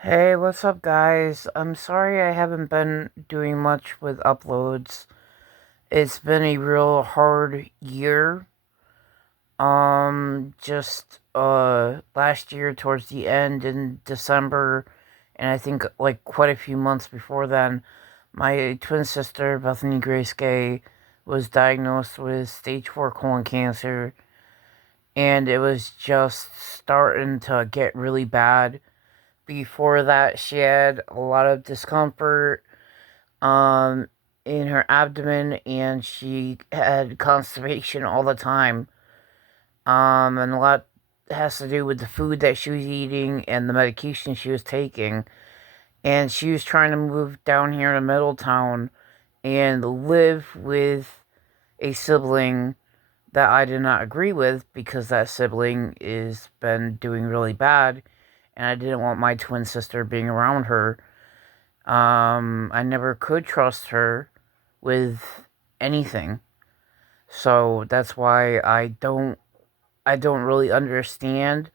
Hey, what's up, guys? I'm sorry I haven't been doing much with uploads. It's been a real hard year. Just last year towards the end in December, and I think like quite a few months before then, my twin sister Bethany Grace Gay was diagnosed with stage 4 colon cancer, and it was just starting to get really bad. Before that, she had a lot of discomfort um in her abdomen, and she had constipation all the time. And a lot has to do with the food that she was eating and the medication she was taking. And she was trying to move down here to Middletown and live with a sibling that I did not agree with, because that sibling is been doing really bad, and I didn't want my twin sister being around her. I never could trust her with anything. So that's why I don't really understand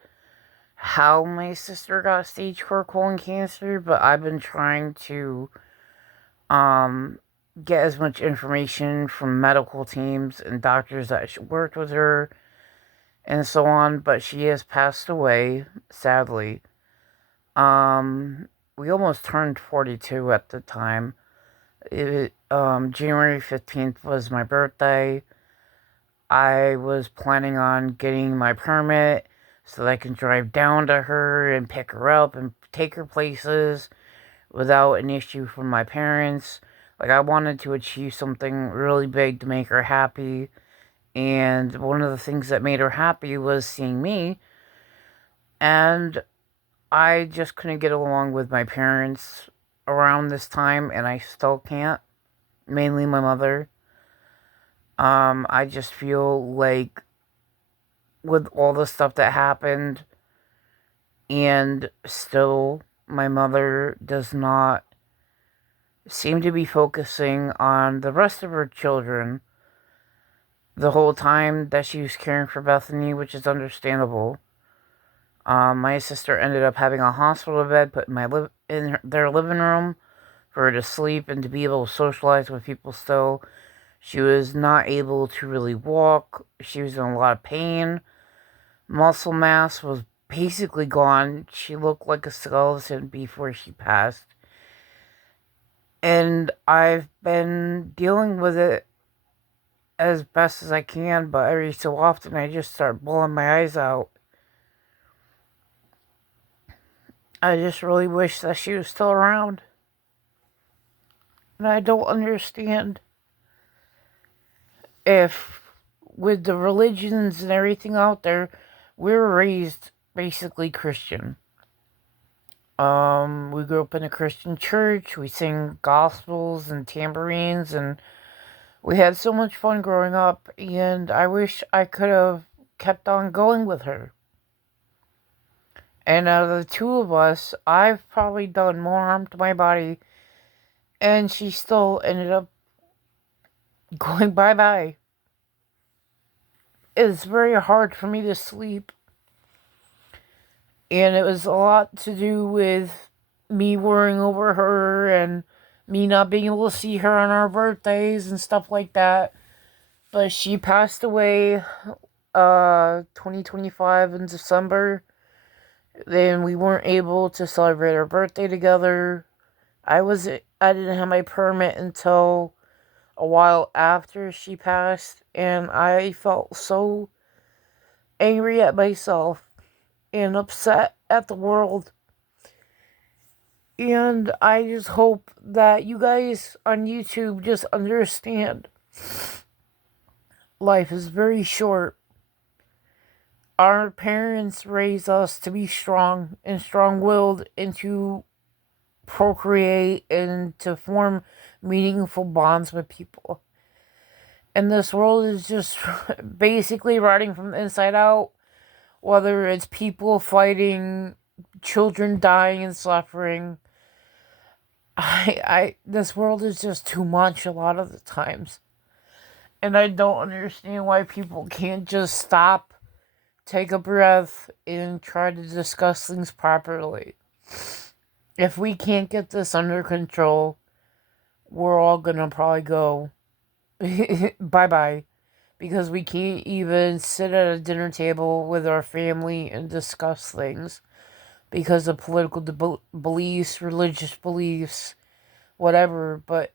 how my sister got stage 4 colon cancer, but I've been trying to um get as much information from medical teams and doctors that worked with her and so on, but she has passed away, sadly. Um we almost turned 42 at the time. January 15th was my birthday. I was planning on getting my permit so that I can drive down to her and pick her up and take her places without an issue from my parents. Like, I wanted to achieve something really big to make her happy. And one of the things that made her happy was seeing me. And I just couldn't get along with my parents around this time, and I still can't. Mainly my mother. I just feel like with all the stuff that happened, and still my mother does not seem to be focusing on the rest of her children the whole time that she was caring for Bethany, which is understandable. My sister ended up having a hospital bed put in their living room for her to sleep and to be able to socialize with people still. She was not able to really walk. She was in a lot of pain. Muscle mass was basically gone. She looked like a skeleton before she passed. And I've been dealing with it as best as I can, but every so often I just start blowing my eyes out. I just really wish that she was still around. And I don't understand if, with the religions and everything out there, we were raised basically Christian. We grew up in a Christian church. We sing gospels and tambourines, and we had so much fun growing up. And I wish I could have kept on going with her. And out of the two of us, I've probably done more harm to my body, and she still ended up going bye bye. It's very hard for me to sleep, and it was a lot to do with me worrying over her and me not being able to see her on our birthdays and stuff like that. But she passed away 2025 in December. Then we weren't able to celebrate our birthday together. I didn't have my permit until a while after she passed, and I felt so angry at myself and upset at the world. And I just hope that you guys on YouTube just understand life is very short. Our parents raised us to be strong and strong willed and to procreate and to form meaningful bonds with people. And this world is just basically rotting from the inside out, whether it's people fighting, children dying and suffering. This world is just too much a lot of the times. And I don't understand why people can't just stop, take a breath, and try to discuss things properly. If we can't get this under control, we're all gonna probably go bye bye. Because we can't even sit at a dinner table with our family and discuss things because of political beliefs, religious beliefs, whatever. But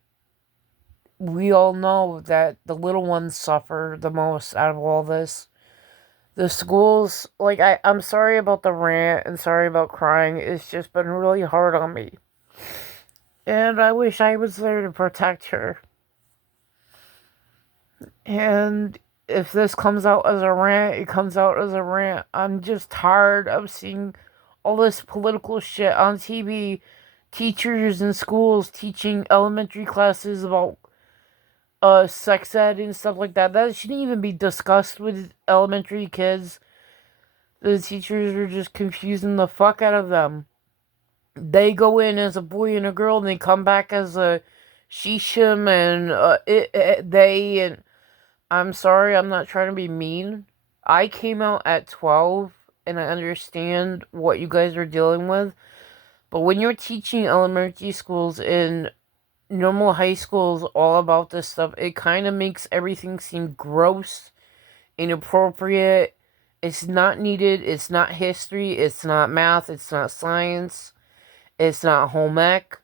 we all know that the little ones suffer the most out of all this. The schools, like, I'm sorry about the rant and sorry about crying. It's just been really hard on me. And I wish I was there to protect her. And if this comes out as a rant, it comes out as a rant. I'm just tired of seeing all this political shit on TV. Teachers in schools teaching elementary classes about sex ed and stuff like that. That shouldn't even be discussed with elementary kids. The teachers are just confusing the fuck out of them. They go in as a boy and a girl, and they come back as a she, shim, and they. And I'm sorry, I'm not trying to be mean. I came out at 12, and I understand what you guys are dealing with. But when you're teaching elementary schools and normal high schools all about this stuff, it kind of makes everything seem gross, inappropriate. It's not needed. It's not history. It's not math. It's not science. It's not home ec.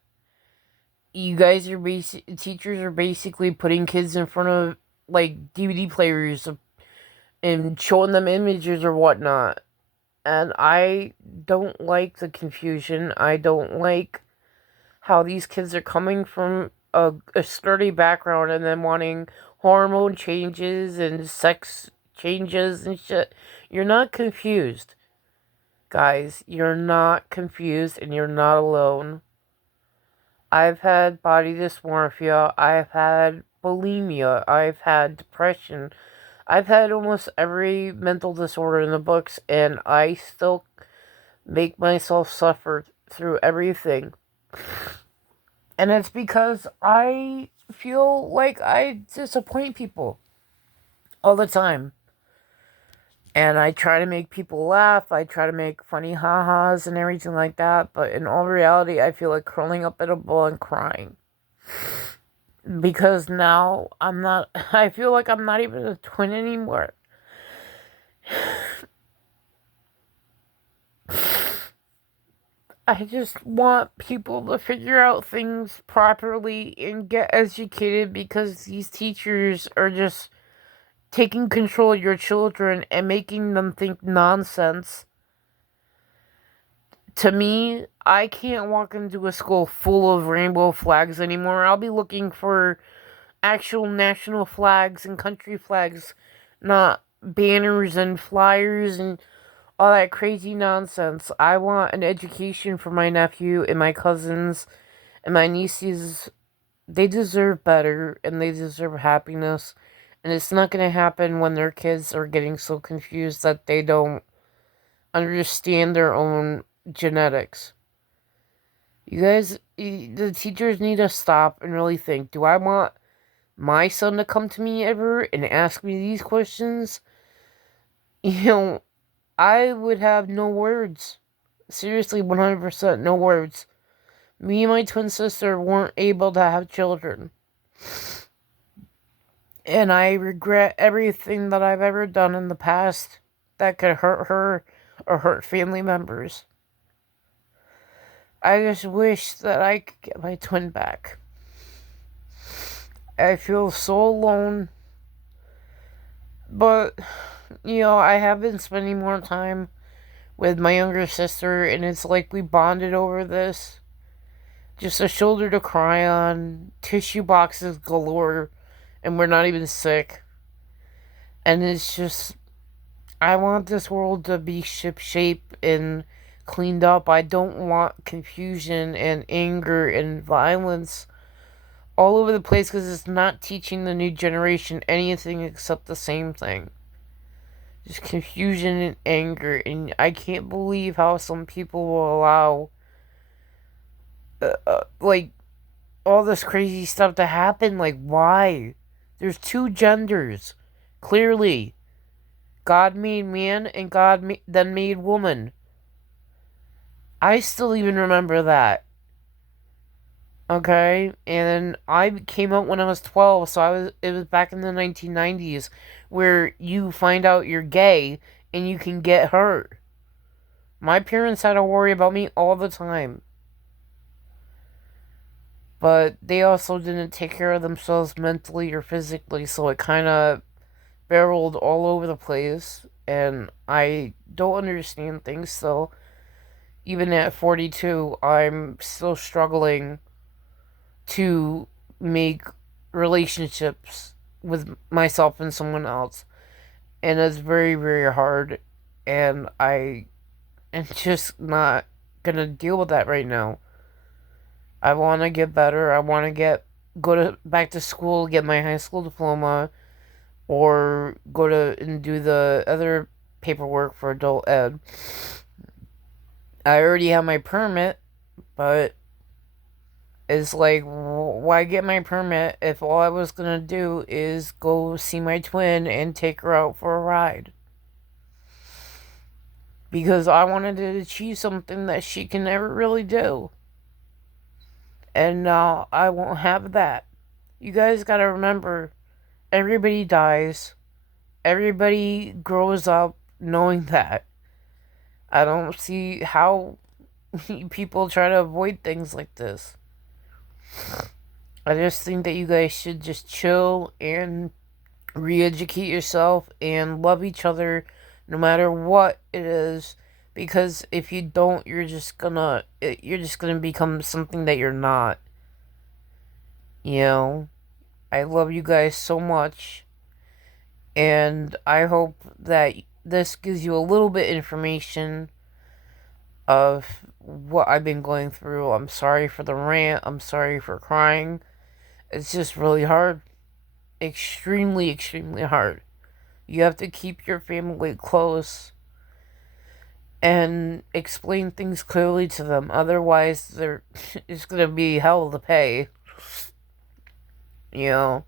You guys are teachers are basically putting kids in front of like DVD players and showing them images or whatnot. And I don't like the confusion. I don't like how these kids are coming from a sturdy background and then wanting hormone changes and sex changes and shit. You're not confused, guys. You're not confused and you're not alone. I've had body dysmorphia. I've had bulimia. I've had depression. I've had almost every mental disorder in the books, and I still make myself suffer through everything. And it's because I feel like I disappoint people all the time. And I try to make people laugh. I try to make funny ha-has and everything like that. But in all reality, I feel like curling up in a ball and crying. Because now I feel like I'm not even a twin anymore. I just want people to figure out things properly and get educated because these teachers are just taking control of your children and making them think nonsense. To me, I can't walk into a school full of rainbow flags anymore. I'll be looking for actual national flags and country flags, not banners and flyers and all that crazy nonsense. I want an education for my nephew and my cousins and my nieces. They deserve better and they deserve happiness. And it's not going to happen when their kids are getting so confused that they don't understand their own genetics. You guys, the teachers need to stop and really think, do I want my son to come to me ever and ask me these questions? You know, I would have no words. Seriously, 100% no words. Me and my twin sister weren't able to have children. And I regret everything that I've ever done in the past that could hurt her or hurt family members. I just wish that I could get my twin back. I feel so alone. But, I have been spending more time with my younger sister, and it's like we bonded over this. Just a shoulder to cry on, tissue boxes galore, and we're not even sick. And it's just, I want this world to be ship-shape and cleaned up. I don't want confusion and anger and violence all over the place because it's not teaching the new generation anything except the same thing. Just confusion and anger, and I can't believe how some people will allow, like, all this crazy stuff to happen. Like, why? There's two genders. Clearly. God made man, and God then made woman. I still even remember that. Okay, and I came out when I was 12, so it was back in the 1990s where you find out you're gay and you can get hurt. My parents had to worry about me all the time, but they also didn't take care of themselves mentally or physically, so it kind of barreled all over the place, and I don't understand things still. Even at 42, I'm still struggling to make relationships with myself and someone else. And it's very, very hard. And I am just not gonna deal with that right now. I want to get better. I want to go to back to school, get my high school diploma, or go to and do the other paperwork for adult ed. I already have my permit, but it's like, why get my permit if all I was gonna do is go see my twin and take her out for a ride? Because I wanted to achieve something that she can never really do. And now I won't have that. You guys gotta remember, everybody dies. Everybody grows up knowing that. I don't see how people try to avoid things like this. I just think that you guys should just chill and re-educate yourself and love each other no matter what it is, because if you don't, you're just gonna become something that you're not. You know, I love you guys so much, and I hope that this gives you a little bit information of what I've been going through. I'm sorry for the rant. I'm sorry for crying. It's just really hard. Extremely, extremely hard. You have to keep your family close and explain things clearly to them. Otherwise, it's gonna be hell to pay. You know.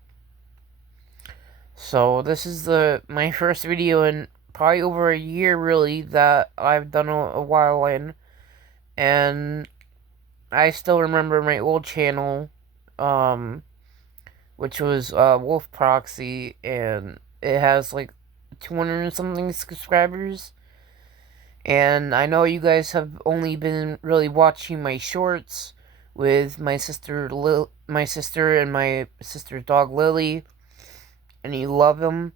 So this is my first video in probably over a year, really, that I've done a while in, and I still remember my old channel, which was Wolf Proxy, and it has like 200 and something subscribers. And I know you guys have only been really watching my shorts with my sister, my sister and my sister's dog Lily, and you love them,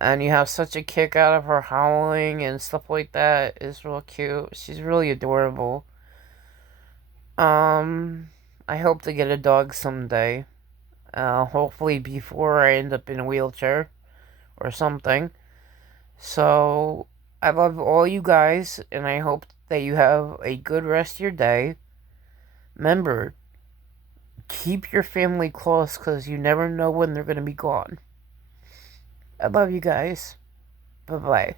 and you have such a kick out of her howling and stuff like that. It's real cute. She's really adorable. I hope to get a dog someday. Hopefully before I end up in a wheelchair or something. So, I love all you guys, and I hope that you have a good rest of your day. Remember, keep your family close because you never know when they're going to be gone. I love you guys. Bye-bye.